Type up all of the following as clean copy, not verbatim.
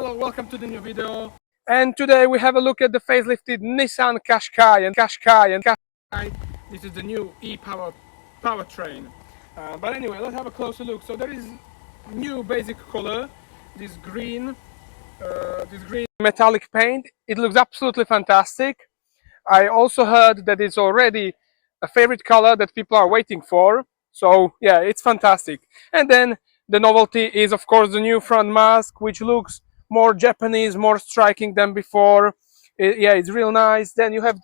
Hello, welcome to the new video. And today we have a look at the facelifted Nissan Qashqai. This is the new ePower powertrain. But anyway, let's have a closer look. So there is new basic color, this green metallic paint. It looks absolutely fantastic. I also heard that it's already a favorite color that people are waiting for. So yeah, it's fantastic. And then the novelty is of course the new front mask, which looks more Japanese, more striking than before. Yeah, it's real nice. Then you have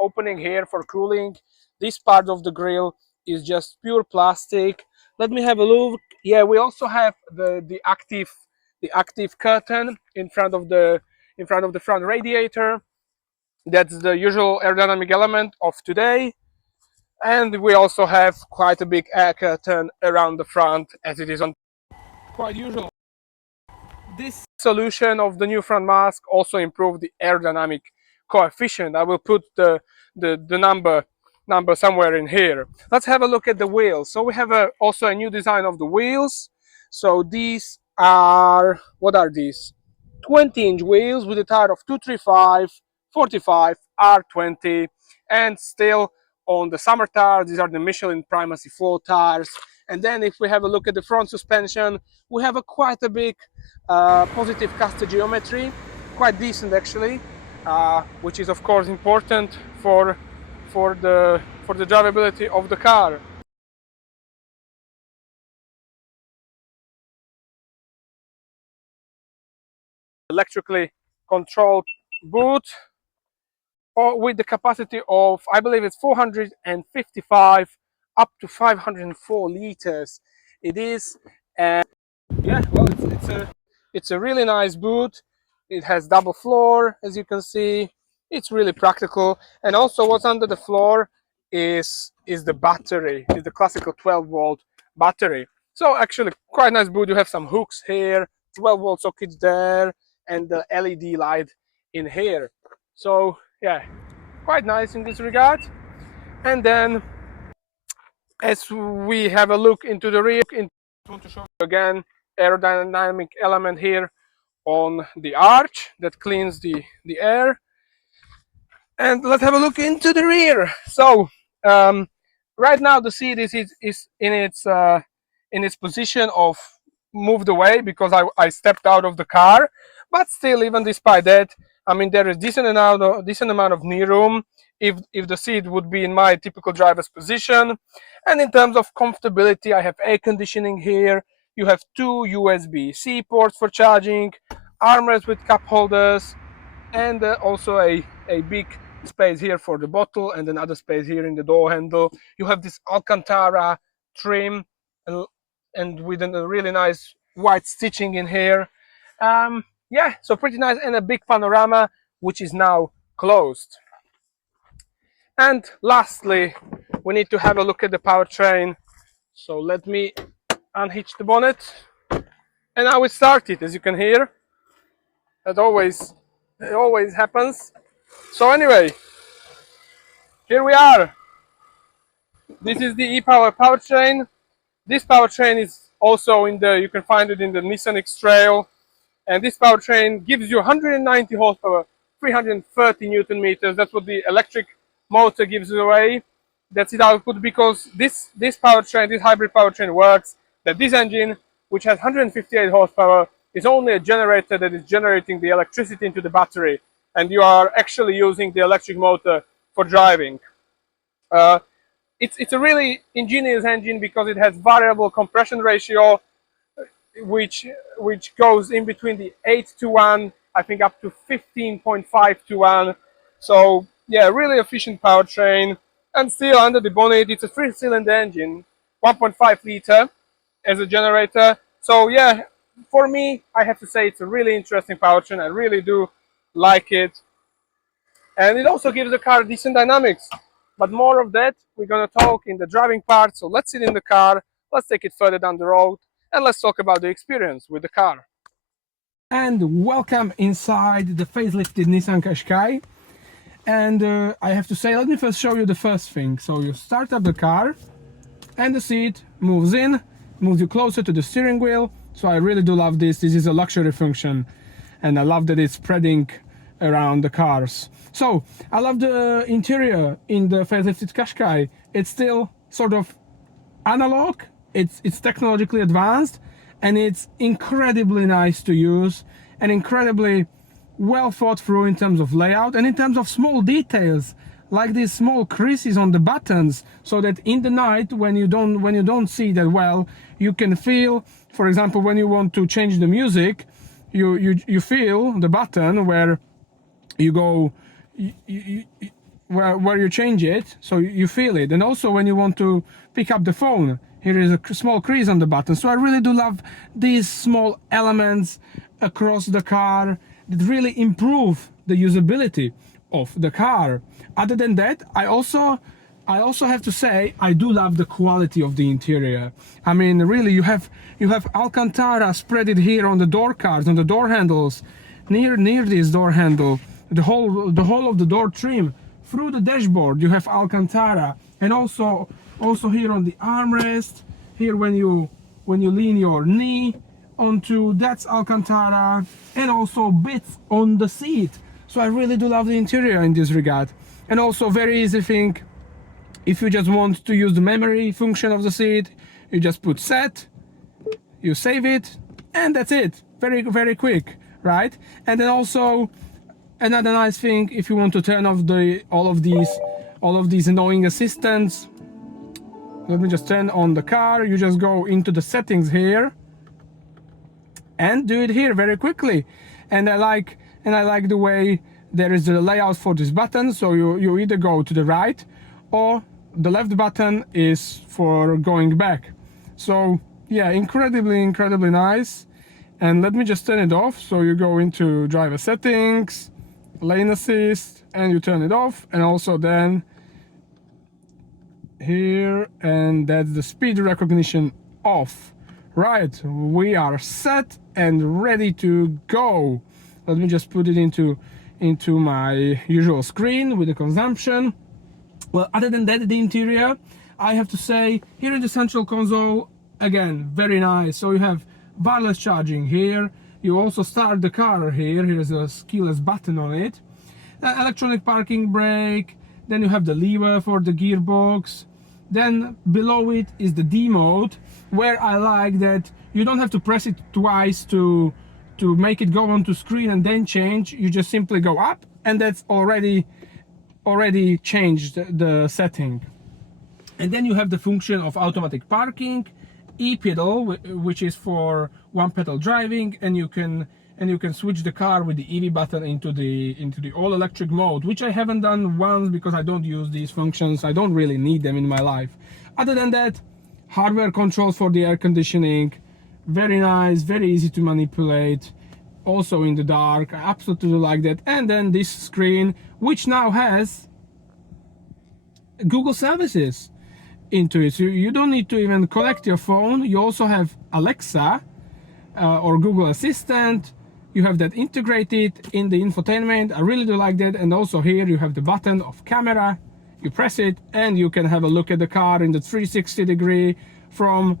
opening here for cooling. This part of the grille is just pure plastic. Let me have a look. Yeah, we also have the active curtain in front of the front radiator. That's the usual aerodynamic element of today. And we also have quite a big air curtain around the front, as it is on quite usual. This solution of the new front mask also improved the aerodynamic coefficient. I will put the number somewhere in here. Let's have a look at the wheels. So we have also a new design of the wheels. So these are, what are these? 20-inch wheels with a tire of 235, 45, R20, and still on the summer tires. These are the Michelin Primacy floor tires. And then if we have a look at the front suspension, we have quite a big positive caster geometry, quite decent actually, which is of course important for the drivability of the car. Electrically controlled boot, or with the capacity of, I believe it's 455 up to 504 liters. It is, and yeah, well, it's a really nice boot. It has double floor, as you can see. It's really practical. And also what's under the floor is the battery, is the classical 12-volt battery. So actually quite nice boot. You have some hooks here, 12-volt sockets there, and the LED light in here. So yeah, quite nice in this regard. And then as we have a look into the rear, I want to show you again aerodynamic element here on the arch that cleans the air. And let's have a look into the rear. So right now the seat is in its position of moved away because I stepped out of the car, but still, even despite that, I mean, there is decent amount of knee room if the seat would be in my typical driver's position. And in terms of comfortability, I have air conditioning here. You have two USB-C ports for charging, armrests with cup holders, and also a big space here for the bottle, and another space here in the door handle. You have this Alcantara trim and with a really nice white stitching in here. Yeah, so pretty nice, and a big panorama which is now closed. And lastly, we need to have a look at the powertrain. So let me unhitch the bonnet, and now we start it. As you can hear, it always happens. So anyway, here we are. This is the ePower powertrain. This powertrain is also you can find it in the Nissan X-Trail. And this powertrain gives you 190 horsepower, 330 Newton meters. That's what the electric motor gives away. That's its output, because this powertrain, this hybrid powertrain works that this engine, which has 158 horsepower, is only a generator that is generating the electricity into the battery, and you are actually using the electric motor for driving. It's a really ingenious engine because it has variable compression ratio, which goes in between the 8:1, I think, up to 15.5:1. So yeah, really efficient powertrain. And still under the bonnet, it's a 3-cylinder engine, 1.5 liter as a generator. So yeah, for me, I have to say it's a really interesting powertrain. I really do like it. And it also gives the car decent dynamics. But more of that, we're going to talk in the driving part. So let's sit in the car, let's take it further down the road, and let's talk about the experience with the car. And welcome inside the facelifted Nissan Qashqai. And I have to say, let me first show you the first thing. So you start up the car, and the seat moves in, moves you closer to the steering wheel. So I really do love this. This is a luxury function. and I love that it's spreading around the cars. So I love the interior in the facelifted Qashqai. It's still sort of analog, it's technologically advanced, and it's incredibly nice to use and incredibly well thought through in terms of layout and in terms of small details, like these small creases on the buttons, so that in the night when you don't see that well, you can feel, for example, when you want to change the music, you feel the button where you go, where you change it, so you feel it. And also when you want to pick up the phone, here is a small crease on the button. So I really do love these small elements across the car that really improve the usability of the car. Other than that, I also have to say I do love the quality of the interior. I mean, really, you have Alcantara spreaded here on the door cards, on the door handles, near this door handle, the whole of the door trim. Through the dashboard you have Alcantara, and also here on the armrest, here when you lean your knee onto, that's Alcantara, and also bits on the seat. So I really do love the interior in this regard. And also very easy thing, if you just want to use the memory function of the seat, you just put set, you save it, and that's it. Very, very quick, right? And then also another nice thing, if you want to turn off all of these annoying assistants, let me just turn on the car. You just go into the settings here and do it here very quickly. And I like the way there is the layout for this button. So you either go to the right, or the left button is for going back. So yeah, incredibly nice. And let me just turn it off. So you go into driver settings, lane assist, and you turn it off. And also then here, and that's the speed recognition off. Right, we are set and ready to go. Let me just put it into my usual screen with the consumption. Well, other than that, the interior, I have to say, here in the central console, again, very nice. So you have wireless charging here. You also start the car here. Here's a keyless button on it. Electronic parking brake. Then you have the lever for the gearbox. Then below it is the D mode, where I like that you don't have to press it twice to make it go onto screen and then change. You just simply go up, and that's already changed the setting. And then you have the function of automatic parking, e-pedal, which is for one pedal driving, and you can switch the car with the EV button into the all-electric mode, which I haven't done once because I don't use these functions. I don't really need them in my life. Other than that, hardware controls for the air conditioning, very nice, very easy to manipulate, also in the dark. I absolutely like that. And then this screen, which now has Google services into it, so you don't need to even connect your phone. You also have Alexa or Google Assistant. You have that integrated in the infotainment. I really do like that. And also here you have the button of camera. You press it and you can have a look at the car in the 360 degree from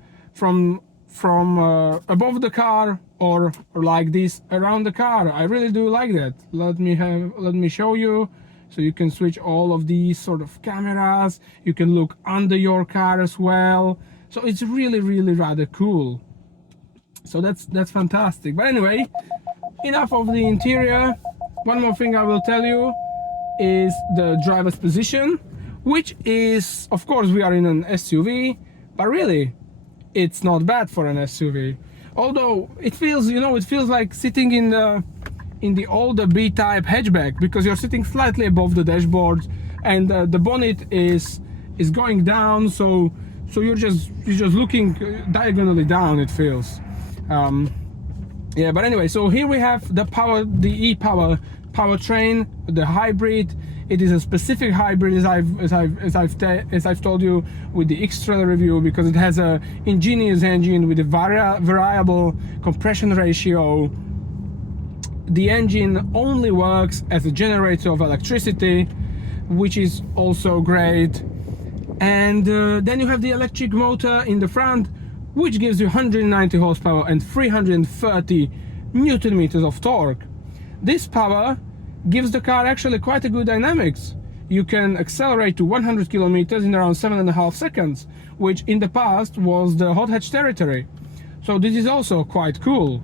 above the car, or like this around the car. I really do like that. Let me show you. So you can switch all of these sort of cameras. You can look under your car as well. So it's really rather cool. So that's fantastic. But anyway, enough of the interior. One more thing I will tell you is the driver's position, which is, of course, we are in an SUV, but really it's not bad for an SUV. Although it feels, it feels like sitting in the older B-type hatchback, because you're sitting slightly above the dashboard, and the bonnet is going down, so you're just looking diagonally down, it feels. Yeah, but anyway, so here we have the ePower powertrain, the hybrid. It is a specific hybrid, as I've told you with the X-Trail review, because it has a ingenious engine with a variable compression ratio. The engine only works as a generator of electricity, which is also great. And then you have the electric motor in the front, which gives you 190 horsepower and 330 Newton meters of torque. This power gives the car actually quite a good dynamics. You can accelerate to 100 kilometers in around 7.5 seconds, which in the past was the hot hatch territory. So this is also quite cool.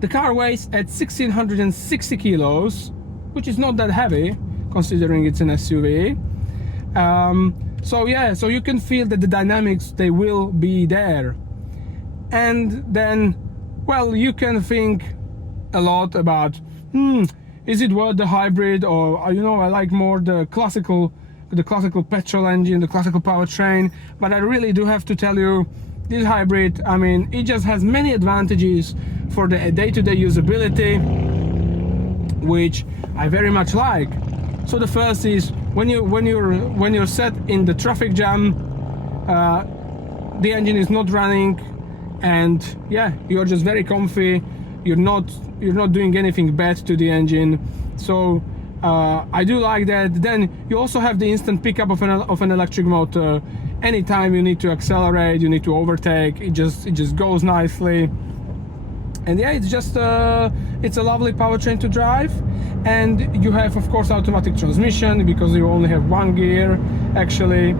The car weighs at 1660 kilos, which is not that heavy considering it's an SUV. So yeah, so you can feel that the dynamics, they will be there. And then, well, you can think a lot about, is it worth the hybrid, or you know, I like more the classical petrol engine, the classical powertrain. But I really do have to tell you, this hybrid, I mean, it just has many advantages for the day-to-day usability, which I very much like. So the first is when you're set in the traffic jam, the engine is not running, and yeah, you're just very comfy. You're not doing anything bad to the engine. So I do like that. Then you also have the instant pickup of an electric motor. Anytime you need to accelerate, you need to overtake, it just goes nicely. And yeah, it's just it's a lovely powertrain to drive. And you have, of course, automatic transmission, because you only have one gear actually.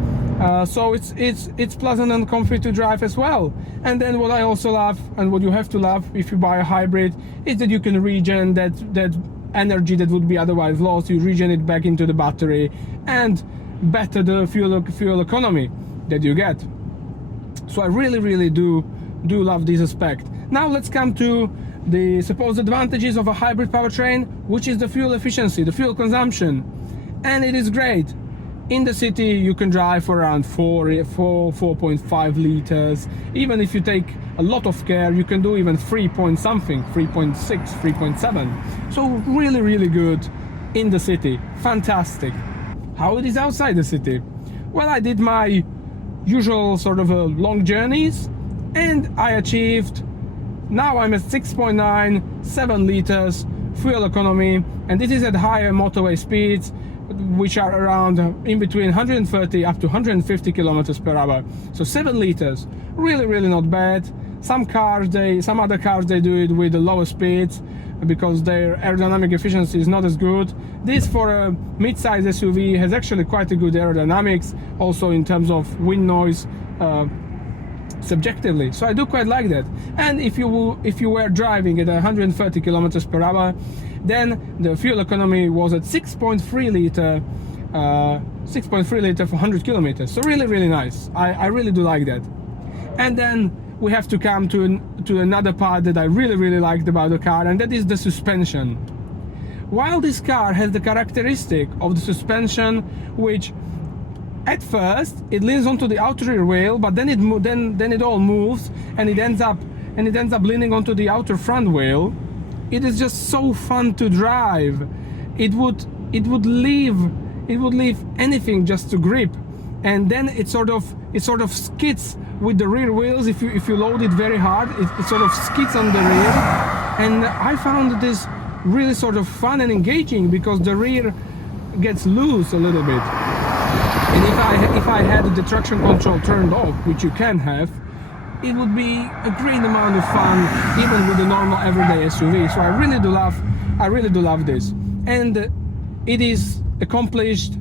So it's pleasant and comfy to drive as well. And then what I also love, and what you have to love if you buy a hybrid, is that you can regen that energy that would be otherwise lost. You regen it back into the battery, and better the fuel economy that you get. So I really do love this aspect. Now let's come to the supposed advantages of a hybrid powertrain, which is the fuel efficiency, the fuel consumption. And it is great. In the city you can drive for around 4.5 liters. Even if you take a lot of care, you can do even 3 point something, 3.6, 3.7. So really good in the city. Fantastic. How it is outside the city? Well, I did my usual sort of long journeys, and I achieved, now I'm at 6.9, 7 liters fuel economy, and this is at higher motorway speeds, which are around in between 130 up to 150 kilometers per hour. So 7 liters, really not bad. Some other cars, they do it with the lower speeds because their aerodynamic efficiency is not as good. This, for a mid-size SUV, has actually quite a good aerodynamics, also in terms of wind noise subjectively. So I do quite like that. And if you were driving at 130 kilometers per hour, then the fuel economy was at 6.3 liter for 100 kilometers. So really nice. I really do like that. And then we have to come to another part that I really liked about the car, and that is the suspension. While this car has the characteristic of the suspension, which at first it leans onto the outer rear wheel, but then it all moves and it ends up leaning onto the outer front wheel. It is just so fun to drive. It would leave anything just to grip, and then it sort of skids with the rear wheels. If you load it very hard, it sort of skids on the rear, and I found this really sort of fun and engaging because the rear gets loose a little bit. And if I had the traction control turned off, which you can have, it would be a great amount of fun, even with the normal everyday SUV. So I really do love this, and it is accomplished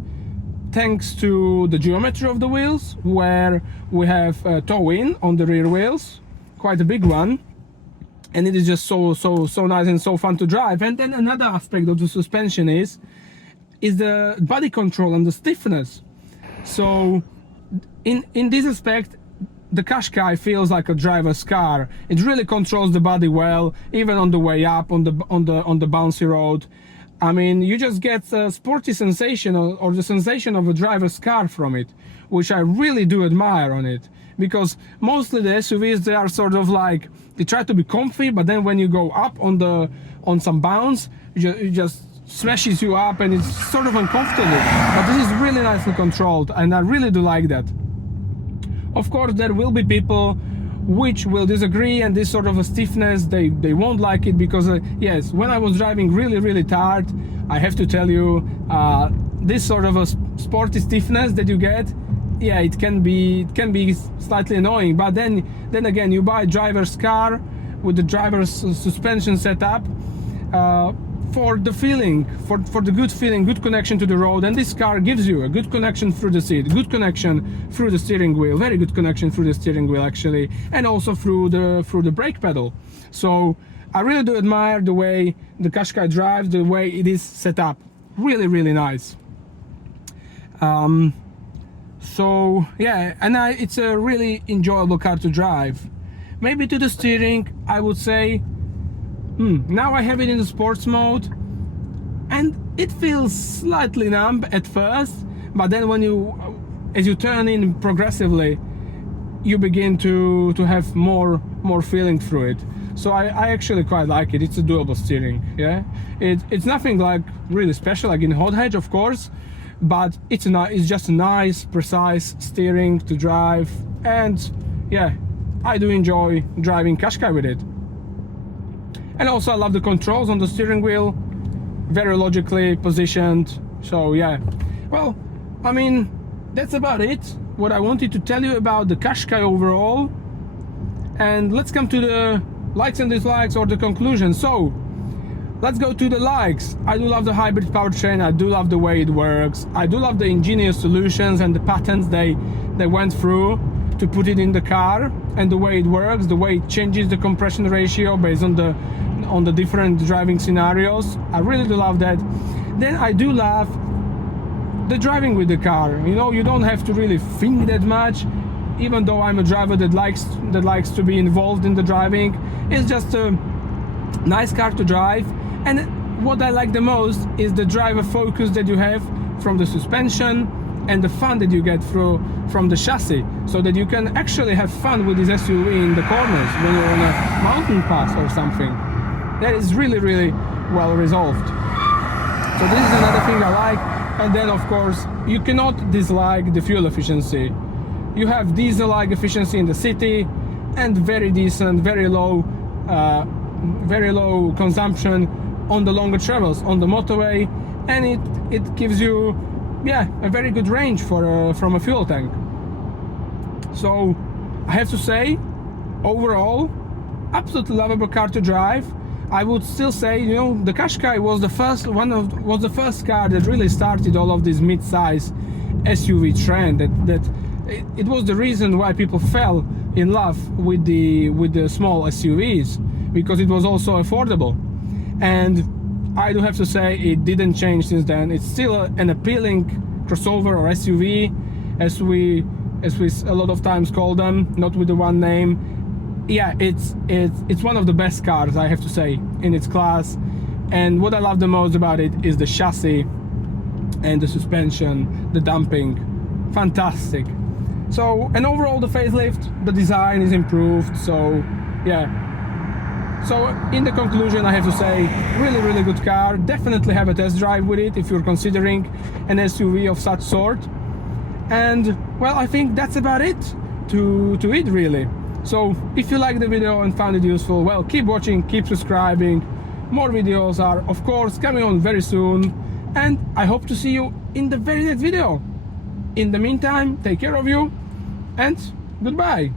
thanks to the geometry of the wheels, where we have toe-in on the rear wheels, quite a big one, and it is just so nice and so fun to drive. And then another aspect of the suspension is the body control and the stiffness. So in this aspect, the Qashqai feels like a driver's car. It really controls the body well, even on the way up on the bouncy road. I mean, you just get a sporty sensation, or the sensation of a driver's car from it, which I really do admire on it. Because mostly the SUVs, they are sort of like, they try to be comfy, but then when you go up on some bounce, it just smashes you up and it's sort of uncomfortable. But this is really nicely controlled, and I really do like that. Of course, there will be people which will disagree, and this sort of a stiffness, they won't like it, because yes, when I was driving really tired, I have to tell you, this sort of a sporty stiffness that you get, yeah, it can be slightly annoying. But then again, you buy a driver's car with the driver's suspension setup, for the feeling, for the good feeling, good connection to the road. And this car gives you a good connection through the seat, good connection through the steering wheel, very good connection through the steering wheel actually, and also through the brake pedal. So I really do admire the way the Qashqai drives, the way it is set up. Really, really nice. So yeah, and it's a really enjoyable car to drive. Maybe to the steering, I would say, now I have it in the sports mode, and it feels slightly numb at first, but then as you turn in progressively, you begin to have more feeling through it. So I actually quite like it. It's a doable steering. Yeah, it's nothing like really special like in hot hatch, of course, but it's just a nice, precise steering to drive. And yeah, I do enjoy driving Qashqai with it. And also I love the controls on the steering wheel, very logically positioned. So yeah, well, I mean, that's about it, what I wanted to tell you about the Qashqai overall. And let's come to the likes and dislikes, or the conclusion. So let's go to the likes. I do love the hybrid powertrain. I do love the way it works. I do love the ingenious solutions and the patterns they went through to put it in the car, and the way it works, the way it changes the compression ratio based on the different driving scenarios. I really do love that. Then I do love the driving with the car. You know, you don't have to really think that much, even though I'm a driver that likes to be involved in the driving. It's just a nice car to drive. And what I like the most is the driver focus that you have from the suspension, and the fun that you get from the chassis, so that you can actually have fun with this SUV in the corners when you're on a mountain pass or something. That is really, really well resolved. So this is another thing I like. And then of course, you cannot dislike the fuel efficiency. You have diesel-like efficiency in the city, and very decent, very low consumption on the longer travels on the motorway, and it gives you, yeah, a very good range from a fuel tank. So I have to say, overall, absolutely lovable car to drive. I would still say, you know, the Qashqai was the first car that really started all of this mid-size SUV trend. That it was the reason why people fell in love with the small SUVs, because it was also affordable. And I do have to say, it didn't change since then. It's still an appealing crossover or SUV, as we a lot of times call them, not with the one name. Yeah, it's one of the best cars, I have to say, in its class. And what I love the most about it is the chassis and the suspension, the damping. Fantastic. So, and overall the facelift, the design is improved. So yeah, so in the conclusion, I have to say, really, really good car. Definitely have a test drive with it if you're considering an SUV of such sort. And well, I think that's about it to it really. So if you liked the video and found it useful, well, keep watching, keep subscribing. More videos are of course coming on very soon, and I hope to see you in the very next video. In the meantime, take care of you, and goodbye.